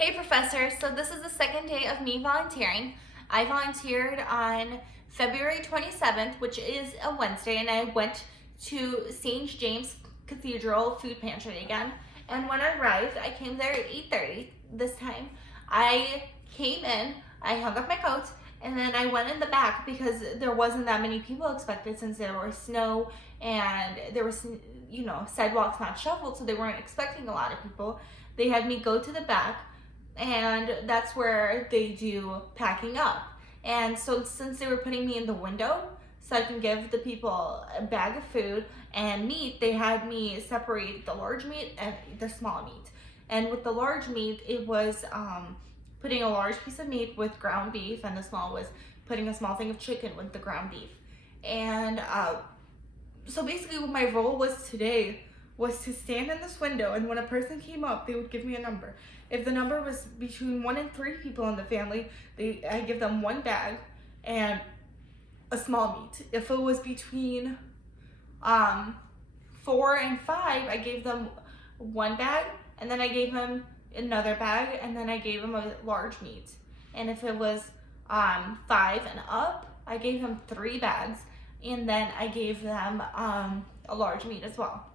Hey Professor, so this is the second day of me volunteering. I volunteered on February 27th, which is a Wednesday, and I went to St. James Cathedral Food Pantry again. And when I arrived, I came there at 8:30 this time. I came in, I hung up my coat, and then I went in the back because there wasn't that many people expected since there was snow and there was, sidewalks not shoveled, so they weren't expecting a lot of people. They had me go to the back, and that's where they do packing up. And so since they were putting me in the window so I can give the people a bag of food and meat, they had me separate the large meat and the small meat. And with the large meat, it was putting a large piece of meat with ground beef, and the small was putting a small thing of chicken with the ground beef. And so basically what my role was today was to stand in this window, and when a person came up, they would give me a number. If the number was between 1 and 3 people in the family, I give them one bag and a small meat. If it was between 4 and 5, I gave them one bag, and then I gave them another bag, and then I gave them a large meat. And if it was 5 and up, I gave them 3 bags, and then I gave them a large meat as well.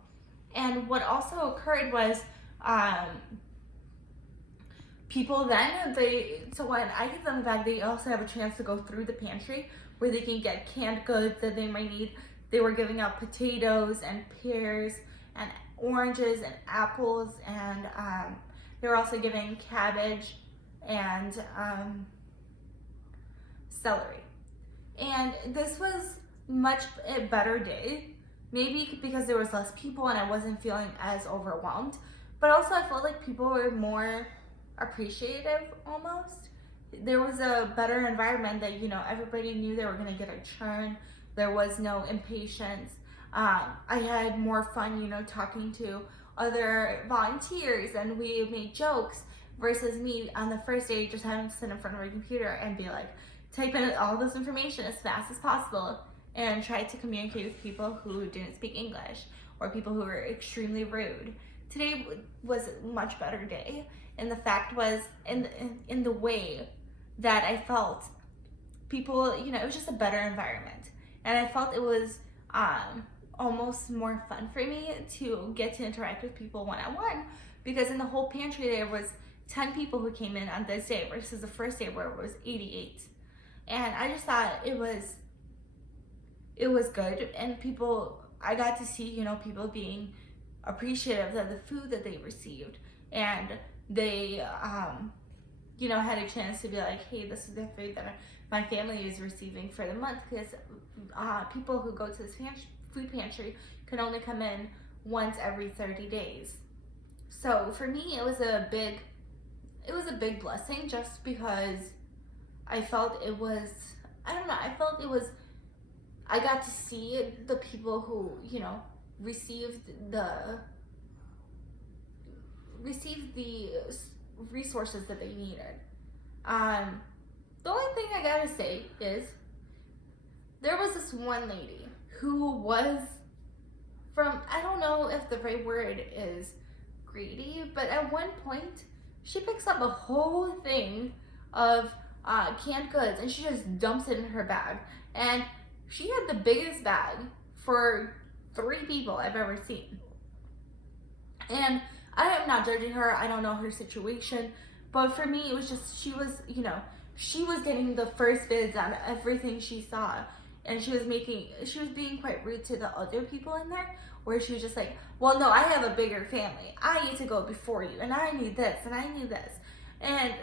And what also occurred was people then, so when I give them a bag, they also have a chance to go through the pantry where they can get canned goods that they might need. They were giving out potatoes and pears and oranges and apples, and they were also giving cabbage and celery. And this was much a better day, maybe because there was less people and I wasn't feeling as overwhelmed, but also I felt like people were more appreciative almost. There was a better environment that, everybody knew they were going to get a churn. There was no impatience. I had more fun, talking to other volunteers, and we made jokes versus me on the first day just having to sit in front of a computer and be like, type in all this information as fast as possible and try to communicate with people who didn't speak English or people who were extremely rude. Today was a much better day, and the fact was in the way that I felt people, it was just a better environment, and I felt it was almost more fun for me to get to interact with people one-on-one, because in the whole pantry there was 10 people who came in on this day versus the first day where it was 88. And I just thought it was good, and I got to see, people being appreciative of the food that they received, and they had a chance to be like, hey, this is the food that my family is receiving for the month, because people who go to this food pantry can only come in once every 30 days. So for me, it was a big blessing, just because I felt it was, I got to see the people who, received the resources that they needed. The only thing I gotta say is there was this one lady who was from, I don't know if the right word is greedy, but at one point she picks up a whole thing of canned goods and she just dumps it in her bag. And she had the biggest bag for 3 people I've ever seen. And I am not judging her. I don't know her situation, but for me, it was just, she was getting the first bids on everything she saw, and she was being quite rude to the other people in there, where she was just like, well, no, I have a bigger family. I need to go before you, and I need this, and I need this. And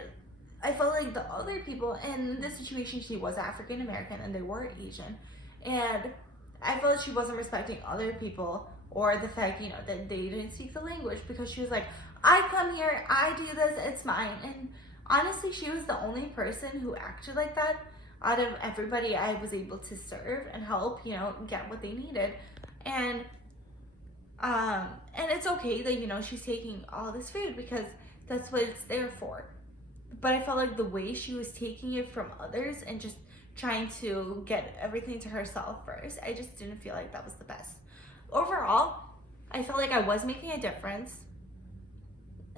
I felt like the other people in this situation, she was African American and they were Asian, and I felt like she wasn't respecting other people, or the fact, that they didn't speak the language, because she was like, I come here, I do this, it's mine. And honestly, she was the only person who acted like that out of everybody I was able to serve and help, get what they needed. And it's okay that, she's taking all this food, because that's what it's there for. But I felt like the way she was taking it from others and just trying to get everything to herself first, I just didn't feel like that was the best. Overall, I felt like I was making a difference.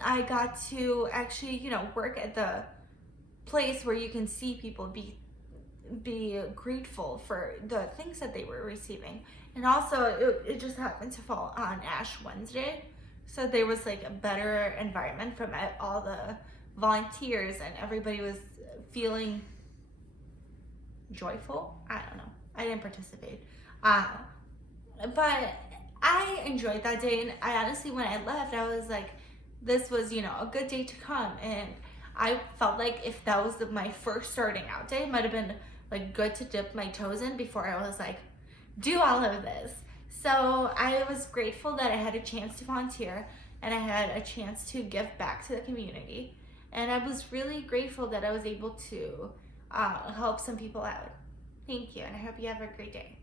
I got to actually, work at the place where you can see people be grateful for the things that they were receiving. And also, it just happened to fall on Ash Wednesday. So there was like a better environment from all the volunteers, and everybody was feeling joyful. I don't know. I didn't participate. Uh, but I enjoyed that day. And I honestly, when I left, I was like, this was, a good day to come. And I felt like if that was my first starting out day, it might have been like good to dip my toes in before I was like, do all of this. So I was grateful that I had a chance to volunteer and I had a chance to give back to the community. And I was really grateful that I was able to help some people out. Thank you, and I hope you have a great day.